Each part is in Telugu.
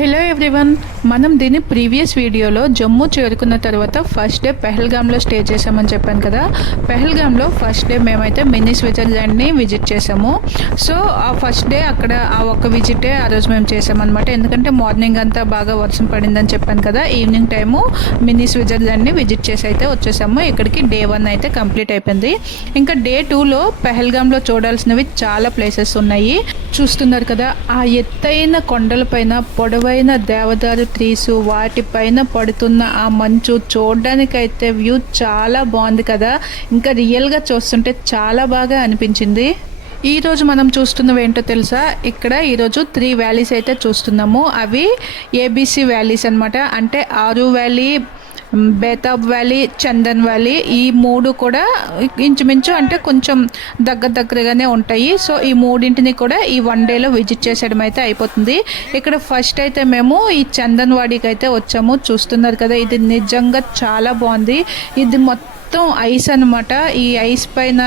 హలో ఎవ్రీవన్, మనం దీని ప్రీవియస్ వీడియోలో జమ్మూ చేరుకున్న తర్వాత ఫస్ట్ డే పెహల్గామ్లో స్టే చేసామని చెప్పాను కదా. పెహల్గామ్లో ఫస్ట్ డే మేమైతే మినీ స్విట్జర్లాండ్ని విజిట్ చేసాము. సో ఆ ఫస్ట్ డే అక్కడ ఆ ఒక్క విజిటే ఆ రోజు మేము చేసామన్నమాట. ఎందుకంటే మార్నింగ్ అంతా బాగా వర్షం పడిందని చెప్పాను కదా. ఈవినింగ్ టైము మినీ స్విట్జర్లాండ్ని విజిట్ చేసి అయితే వచ్చేసాము. ఇక్కడికి డే 1 అయితే కంప్లీట్ అయిపోయింది. ఇంకా డే 2లో పెహల్గామ్లో చూడాల్సినవి చాలా ప్లేసెస్ ఉన్నాయి. చూస్తున్నారు కదా, ఆ ఎత్తైన కొండలపైన పొడవైన దేవదారు ట్రీస్, వాటిపైన పడుతున్న ఆ మంచు చూడడానికైతే వ్యూ చాలా బాగుంది కదా. ఇంకా రియల్గా చూస్తుంటే చాలా బాగా అనిపించింది. ఈరోజు మనం చూస్తున్నవి ఏంటో తెలుసా? ఇక్కడ ఈరోజు 3 వ్యాలీస్ అయితే చూస్తున్నాము. అవి ఏబీసీ వ్యాలీస్ అనమాట. అంటే ఆరు valley, Betaab valley, Chandan valley, ఈ 3 కూడా ఇంచుమించు అంటే కొంచెం దగ్గరగానే ఉంటాయి. సో ఈ మూడింటిని కూడా ఈ 1 డేలో విజిట్ చేసేయడం అయితే అయిపోతుంది. ఇక్కడ ఫస్ట్ అయితే మేము ఈ చందన్ వాడికి అయితే వచ్చాము. చూస్తున్నారు కదా, ఇది నిజంగా చాలా బాగుంది. ఇది మొత్తం ఐస్ అనమాట. ఈ ఐస్ పైన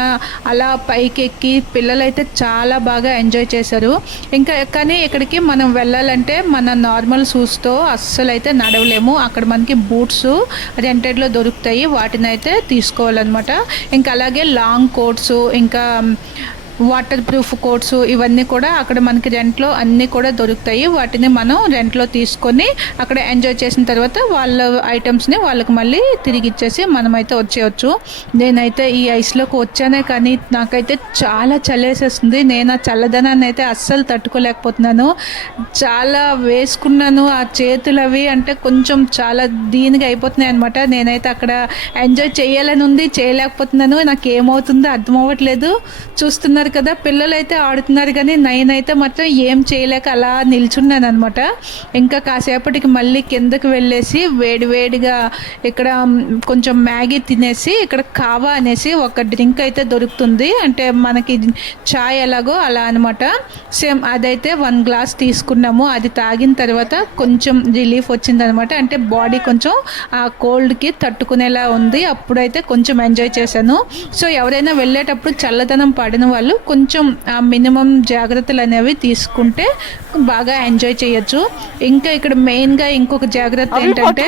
అలా పైకి ఎక్కి పిల్లలైతే చాలా బాగా ఎంజాయ్ చేశారు. ఇంకా కానీ ఇక్కడికి మనం వెళ్ళాలంటే మన నార్మల్ షూస్తో అస్సలు అయితే నడవలేము. అక్కడ మనకి బూట్స్ రెంటెడ్లో దొరుకుతాయి, వాటిని అయితే తీసుకోవాలన్నమాట. ఇంకా అలాగే లాంగ్ కోట్స్, ఇంకా వాటర్ ప్రూఫ్ కోట్స్, ఇవన్నీ కూడా అక్కడ మనకి రెంట్లో అన్నీ కూడా దొరుకుతాయి. వాటిని మనం రెంట్లో తీసుకొని అక్కడ ఎంజాయ్ చేసిన తర్వాత వాళ్ళ ఐటమ్స్ని వాళ్ళకి మళ్ళీ తిరిగి ఇచ్చేసి మనమైతే వచ్చేయచ్చు. నేనైతే ఈ ఐస్లోకి వచ్చానే కానీ నాకైతే చాలా చలేసేస్తుంది. నేను ఆ చల్లదనాన్ని అయితే అస్సలు తట్టుకోలేకపోతున్నాను. చాలా వేసుకున్నాను. ఆ చేతులు అవి అంటే కొంచెం చాలా దీనిగా అయిపోతున్నాయి అనమాట. నేనైతే అక్కడ ఎంజాయ్ చేయాలని ఉంది, చేయలేకపోతున్నాను. నాకు ఏమవుతుందో అర్థం అవ్వట్లేదు. చూస్తున్నారు కదా, పిల్లలు అయితే ఆడుతున్నారు కానీ నేనైతే మాత్రం ఏం చేయలేక అలా నిల్చున్నాను అనమాట. ఇంకా కాసేపటికి మళ్ళీ కిందకి వెళ్ళేసి వేడివేడిగా ఇక్కడ కొంచెం మ్యాగీ తినేసి, ఇక్కడ కావా అనేసి ఒక డ్రింక్ అయితే దొరుకుతుంది. అంటే మనకి చాయ్ ఎలాగో అలా అనమాట. సేమ్ అదైతే 1 గ్లాస్ తీసుకున్నాము. అది తాగిన తర్వాత కొంచెం రిలీఫ్ వచ్చిందనమాట. అంటే బాడీ కొంచెం ఆ కోల్డ్కి తట్టుకునేలా ఉంది. అప్పుడైతే కొంచెం ఎంజాయ్ చేశాను. సో ఎవరైనా వెళ్ళేటప్పుడు చల్లదనం పడిన వాళ్ళు కొంచెం ఆ మినిమం జాగ్రత్తలు అనేవి తీసుకుంటే బాగా ఎంజాయ్ చేయొచ్చు. ఇంకా ఇక్కడ మెయిన్గా ఇంకొక జాగ్రత్త ఏంటంటే,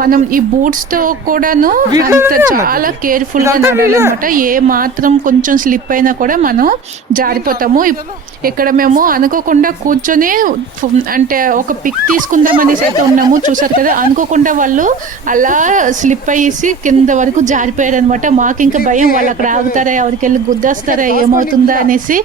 మనం ఈ బూట్స్తో కూడాను అంత చాలా కేర్ఫుల్గా నడాలన్నమాట. ఏ మాత్రం కొంచెం స్లిప్ అయినా కూడా మనం జారిపోతాము. ఇక్కడ మేము అనుకోకుండా కూర్చొని అంటే ఒక పిక్ తీసుకుందాం అనేసి అయితే ఉన్నాము. చూసారు కదా, అనుకోకుండా వాళ్ళు అలా స్లిప్ అయ్యేసి కింద వరకు జారిపోయారు అనమాట. మాకు ఇంకా భయం, వాళ్ళు అక్కడ ఆగుతారా, ఎవరికి వెళ్ళి గుద్దేస్తారా, ఏమవుతుందా అనేసి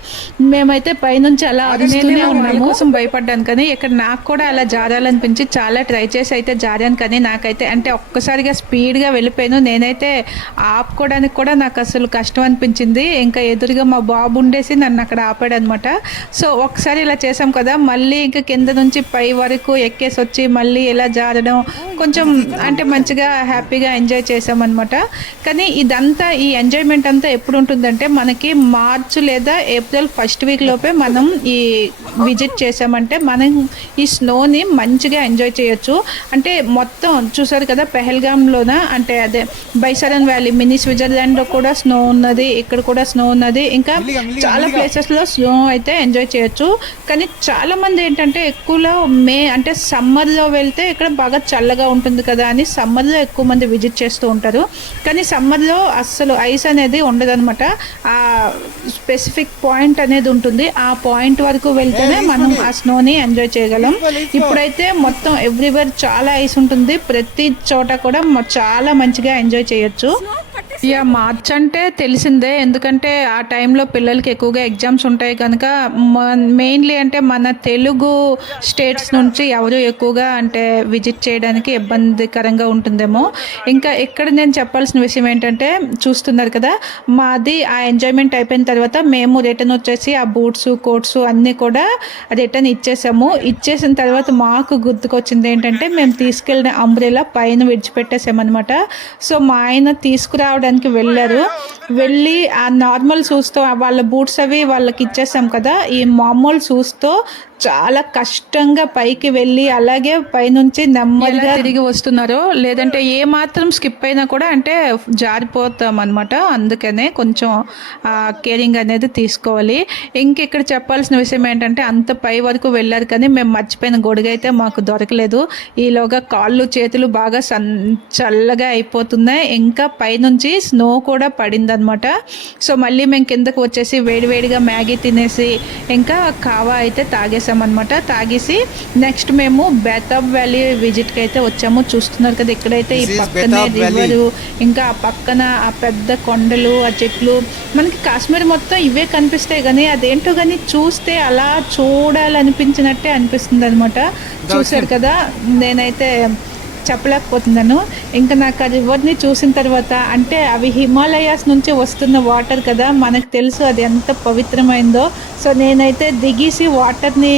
మేమైతే పైనుంచి అలా అరుస్తూనే ఉన్నాము. కోసం భయపడ్డాను. కానీ ఇక్కడ నాకు కూడా అలా జారాలనిపించి చాలా ట్రై చేసి అయితే జారాను. కానీ నాకైతే అంటే ఒక్కసారిగా స్పీడ్గా వెళ్ళిపోయాను. నేనైతే ఆపుకోవడానికి కూడా నాకు అసలు కష్టం అనిపించింది. ఇంకా ఎదురుగా మా బాబు ఉండేసి నన్ను అక్కడ ఆపాడు అనమాట. సో ఒకసారి ఇలా చేసాం కదా, మళ్ళీ ఇంకా కింద నుంచి పై వరకు ఎక్కేసి వచ్చి మళ్ళీ ఇలా జారడం కొంచెం అంటే మంచిగా హ్యాపీగా ఎంజాయ్ చేసామన్నమాట. కానీ ఇదంతా ఈ ఎంజాయ్మెంట్ అంతా ఎప్పుడు ఉంటుందంటే, మనకి మార్చ్ లేదా ఏప్రిల్ ఫస్ట్ వీక్ లోపే మనం ఈ విజిట్ చేసామంటే మనం ఈ స్నోని మంచిగా ఎంజాయ్ చేయొచ్చు. అంటే మొత్తం చూసారు కదా, పెహల్గామ్లోన అంటే అదే బైసరన్ వ్యాలీ, మినీ స్విట్జర్లాండ్లో కూడా స్నో ఉన్నది, ఇక్కడ కూడా స్నో ఉన్నది. ఇంకా చాలా ప్లేసెస్లో స్నో అయితే ఎంజాయ్ చేయొచ్చు. కానీ చాలామంది ఏంటంటే ఎక్కువలో అంటే సమ్మర్లో వెళ్తే ఇక్కడ బాగా చల్లగా ఉంటుంది కదా అని సమ్మర్లో ఎక్కువ మంది విజిట్ చేస్తూ ఉంటారు. కానీ సమ్మర్లో అస్సలు ఐస్ అనేది ఉండదన్నమాట. ఆ స్పెసిఫిక్ పాయింట్ అనేది ఉంటుంది. ఆ పాయింట్ వరకు వెళ్తేనే మనం ఆ స్నోని ఎంజాయ్ చేయగలం. ఇప్పుడైతే మొత్తం ఎవ్రీవేర్ చాలా ఐస్ ఉంటుంది. ప్రతి చోట కూడా చాలా మంచిగా ఎంజాయ్ చేయొచ్చు. ఇక మార్చ్ అంటే తెలిసిందే, ఎందుకంటే ఆ టైంలో పిల్లలకి ఎక్కువగా ఎగ్జామ్స్ ఉంటాయి కనుక మెయిన్లీ అంటే మన తెలుగు స్టేట్స్ నుంచి ఎవరు ఎక్కువగా అంటే విజిట్ చేయడానికి ఇబ్బందికరంగా ఉంటుందేమో. ఇంకా ఇక్కడ నేను చెప్పాల్సిన విషయం ఏంటంటే, చూస్తున్నారు కదా, మాది ఆ ఎంజాయ్మెంట్ అయిపోయిన తర్వాత మేము రిటర్న్ వచ్చేసి ఆ బూట్స్, కోట్స్ అన్నీ కూడా రిటర్న్ ఇచ్చేసాము. ఇచ్చేసిన తర్వాత మాకు గుర్తుకొచ్చింది ఏంటంటే, మేము తీసుకెళ్ళిన అంబ్రెలా పైన విడిచిపెట్టేసామన్నమాట. సో మా ఆయన తీసుకురావడానికి వెళ్ళారు. వెళ్ళి ఆ నార్మల్ షూస్తో వాళ్ళ బూట్స్ అవి వాళ్ళకి ఇచ్చేసాం కదా, ఈ మామూలు షూస్తో చాలా కష్టంగా పైకి వెళ్ళి అలాగే పైనుంచి నెమ్మదిగా తిరిగి వస్తున్నారో, లేదంటే ఏ మాత్రం స్కిప్ అయినా కూడా అంటే జారిపోతాం అనమాట. అందుకనే కొంచెం కేరింగ్ అనేది తీసుకోవాలి. ఇక్కడ చెప్పాల్సిన విషయం ఏంటంటే అంత పై వరకు వెళ్ళారు కానీ మేము మర్చిపోయిన గొడుగు అయితే మాకు దొరకలేదు. ఈలోగా కాళ్ళు చేతులు బాగా చల్లగా అయిపోతున్నాయి. ఇంకా పైనుంచి స్నో కూడా పడిందనమాట. సో మళ్ళీ మేము కిందకు వచ్చేసి వేడివేడిగా మ్యాగీ తినేసి ఇంకా కావా అయితే తాగేసామన్నమాట. తాగేసి నెక్స్ట్ మేము బేతాబ్ వ్యాలీ విజిట్కి అయితే వచ్చాము. చూస్తున్నారు కదా, ఇక్కడైతే ఈ పక్కనే రివరు, ఇంకా ఆ పక్కన ఆ పెద్ద కొండలు, ఆ చెట్లు, మనకి కాశ్మీర్ మొత్తం ఇవే కనిపిస్తాయి కానీ అదేంటో కానీ చూస్తే అలా చూడాలనిపించినట్టే అనిపిస్తుంది అనమాట. చూసారు కదా, నేనైతే చెప్పలేకపోతున్నాను. ఇంకా నాకు ఆ రివర్ని చూసిన తర్వాత, అంటే అవి హిమాలయాస్ నుంచి వస్తున్న వాటర్ కదా, మనకు తెలుసు అది ఎంత పవిత్రమైందో. సో నేనైతే దిగేసి వాటర్ని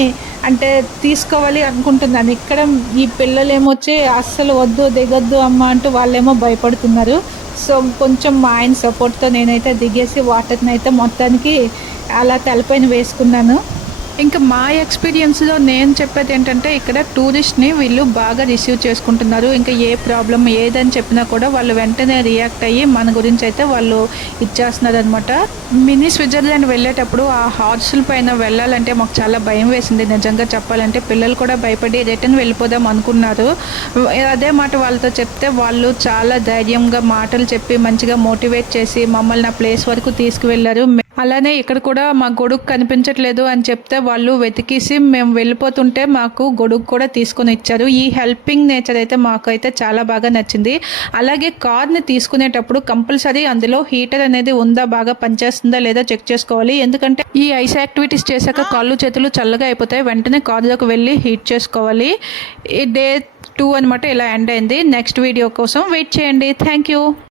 అంటే తీసుకోవాలి అనుకుంటున్నాను. ఇక్కడ ఈ పిల్లలు ఏమొచ్చి అస్సలు వద్దు దిగొద్దు అమ్మ అంటూ వాళ్ళేమో భయపడుతున్నారు. సో కొంచెం మా ఆయన సపోర్ట్తో నేనైతే దిగేసి వాటర్ని అయితే మొత్తానికి అలా తలపైన వేసుకున్నాను. ఇంకా మా ఎక్స్పీరియన్స్లో నేను చెప్పేది ఏంటంటే, ఇక్కడ టూరిస్ట్ని వీళ్ళు బాగా రిసీవ్ చేసుకుంటున్నారు. ఇంకా ఏ ప్రాబ్లం ఏదని చెప్పినా కూడా వాళ్ళు వెంటనే రియాక్ట్ అయ్యి మన గురించి అయితే వాళ్ళు ఇచ్చేస్తున్నారు అనమాట. మినీ స్విట్జర్లాండ్ వెళ్ళేటప్పుడు ఆ హార్సుల పైన వెళ్ళాలంటే మాకు చాలా భయం వేసింది నిజంగా చెప్పాలంటే. పిల్లలు కూడా భయపడి రిటర్న్ వెళ్ళిపోదాం అనుకున్నారు. అదే మాట వాళ్ళతో చెప్తే వాళ్ళు చాలా ధైర్యంగా మాటలు చెప్పి మంచిగా మోటివేట్ చేసి మమ్మల్ని ఆ ప్లేస్ వరకు తీసుకువెళ్ళారు. అలానే ఇక్కడ కూడా మా గొడుగు కనిపించట్లేదు అని చెప్తే వాళ్ళు వెతికేసి మేము వెళ్ళిపోతుంటే మాకు గొడుగు కూడా తీసుకొని ఇచ్చారు. ఈ హెల్పింగ్ నేచర్ అయితే మాకైతే చాలా బాగా నచ్చింది. అలాగే కార్ని తీసుకునేటప్పుడు కంపల్సరీ అందులో హీటర్ అనేది ఉందా, బాగా పనిచేస్తుందా లేదా చెక్ చేసుకోవాలి. ఎందుకంటే ఈ ఐస్ యాక్టివిటీస్ చేశాక కాళ్ళు చేతులు చల్లగా అయిపోతాయి. వెంటనే కార్లోకి వెళ్ళి హీట్ చేసుకోవాలి. డే 2 అనమాట ఇలా ఎండ్ అయింది. నెక్స్ట్ వీడియో కోసం వెయిట్ చేయండి. Thank you.